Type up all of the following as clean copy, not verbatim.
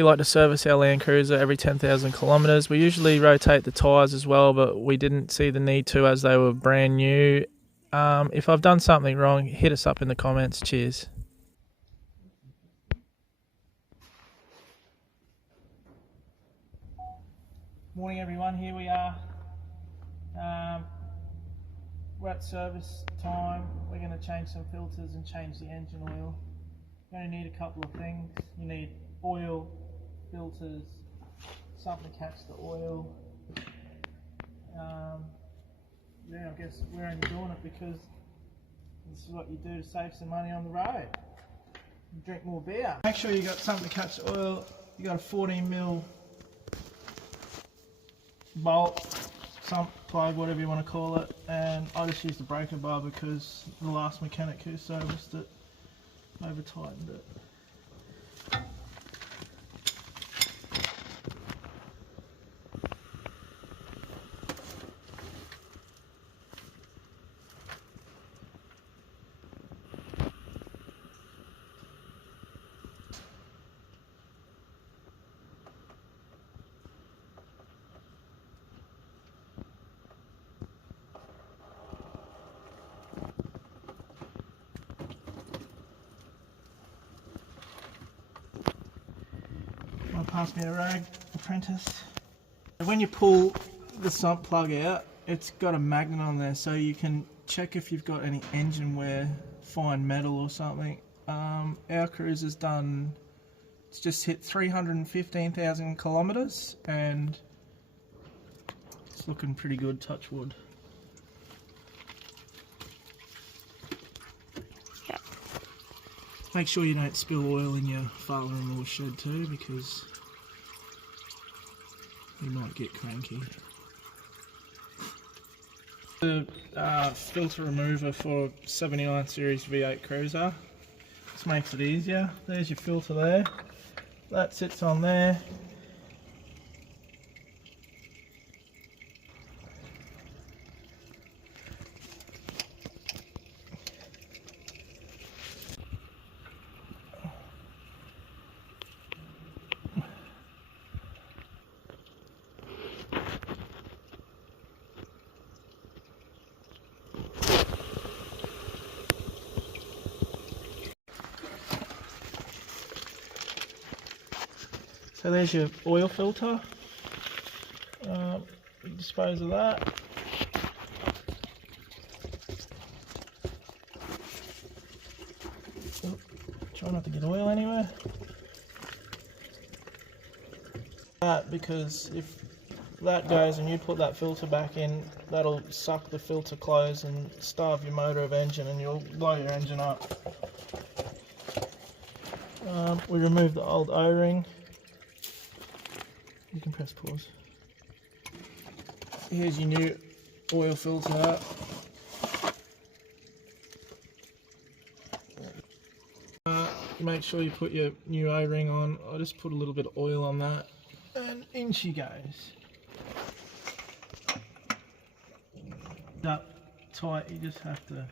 We like to service our Landcruiser every 10,000 kilometres. We usually rotate the tyres as well, but we didn't see the need to as they were brand new. If I've done something wrong, hit us up in the comments. Cheers. Morning everyone, here we are. We're at service time. We're going to change some filters and change the engine oil. You only need a couple of things. You need oil, filters, something to catch the oil. Yeah, I guess we're only doing it because this is what you do to save some money on the road. You drink more beer. Make sure you got something to catch the oil. You got a 14mm bolt, sump plug, whatever you want to call it, and I just used the breaker bar because the last mechanic who serviced it over tightened it. Pass me a rag, apprentice. When you pull the sump plug out, it's got a magnet on there, so you can check if you've got any engine wear, fine metal or something. Our cruiser's done, it's just hit 315,000 kilometres and it's looking pretty good, touch wood. Make sure you don't spill oil in your father-in-law's shed too, because you might get cranky. The filter remover for 79 series V8 Cruiser. This makes it easier. There's your filter there. That sits on there. So there's your oil filter. Dispose of that. Oh, try not to get oil anywhere. Because if that goes and you put that filter back in, that'll suck the filter closed and starve your motor of engine and you'll blow your engine up. We removed the old O-ring. You can press pause. Here's your new oil filter. Make sure you put your new O-ring on. I just put a little bit of oil on that and in she goes. Up tight, you just have to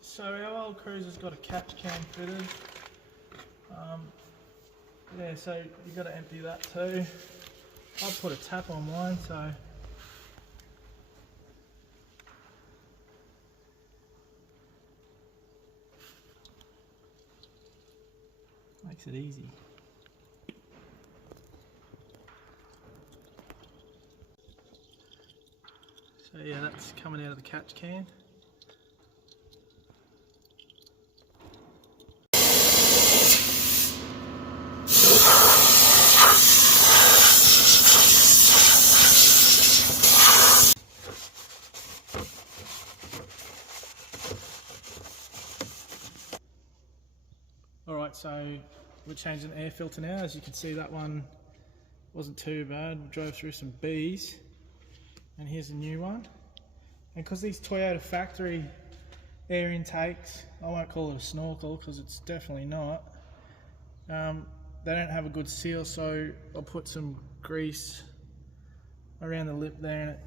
So our old Cruiser's got a catch can fitted. Yeah, so you've got to empty that too. I've put a tap on mine, so makes it easy. So yeah, that's coming out of the catch can. Alright, so we're changing the air filter now. As you can see, that one wasn't too bad. We drove through some B's, and here's a new one. And because these Toyota factory air intakes. I won't call it a snorkel because it's definitely not. They don't have a good seal, so I'll put some grease around the lip there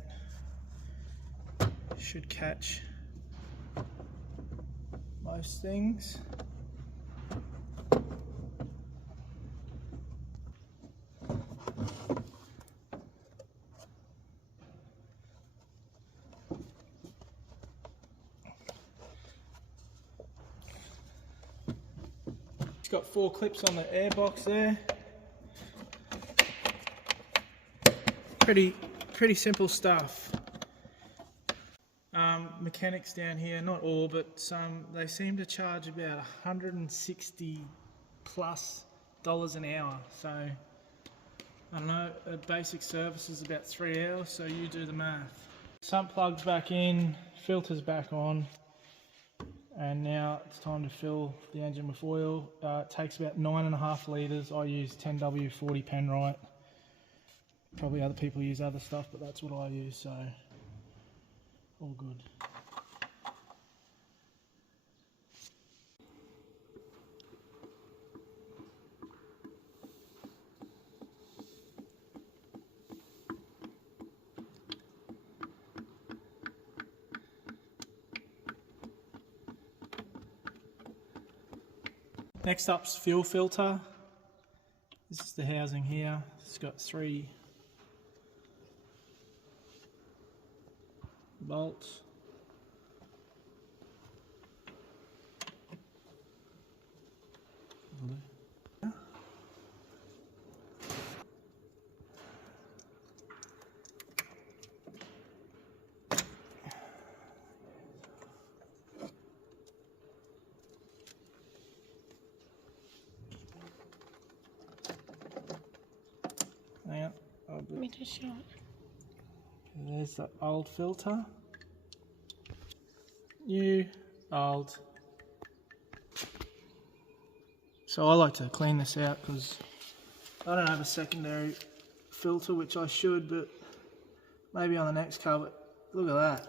and it should catch most things. It's got 4 clips on the air box there. Pretty simple stuff. Mechanics down here, not all, but some, they seem to charge about $160 plus an hour. So I don't know, a basic service is about 3 hours, so you do the math. Sump plugs back in, filters back on, and now it's time to fill the engine with oil. It takes about 9.5 litres. I use 10W40 Penrite. Probably other people use other stuff, but that's what I use, so all good. Next up's fuel filter. This is the housing here. It's got 3 bolts. Let me just show it. There's the old filter. New, old. So I like to clean this out because I don't have a secondary filter, which I should, but maybe on the next car. But look at that.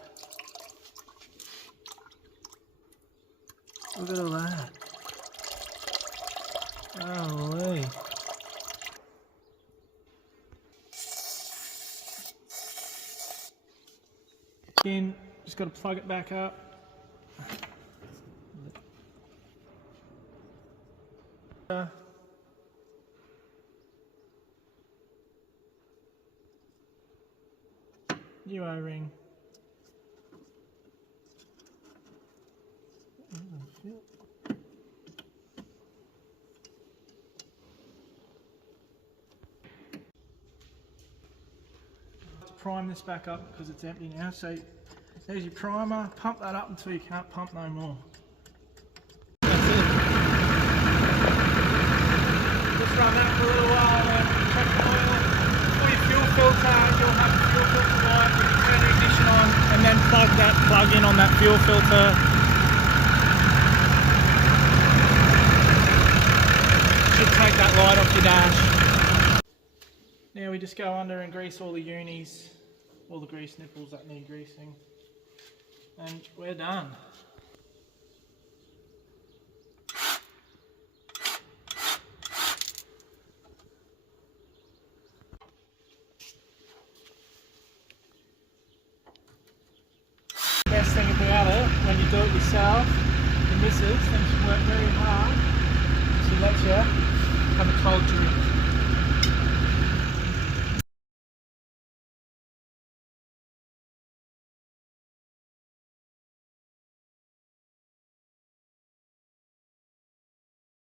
Look at all that. Holy. In, just got to plug it back up. New O-ring. Prime this back up because it's empty now, so there's your primer. Pump that up until you can't pump no more. That's it. Just run that for a little while and check the oil. For your fuel filter, you'll have the fuel filter light with your turn ignition on, and then plug that plug in on that fuel filter. Should take that light off your dash. Now we just go under and grease all the unis, all the grease nipples that need greasing, and we're done. Best thing about it, when you do it yourself, the missus thinks you work very hard, she lets you have a cold drink.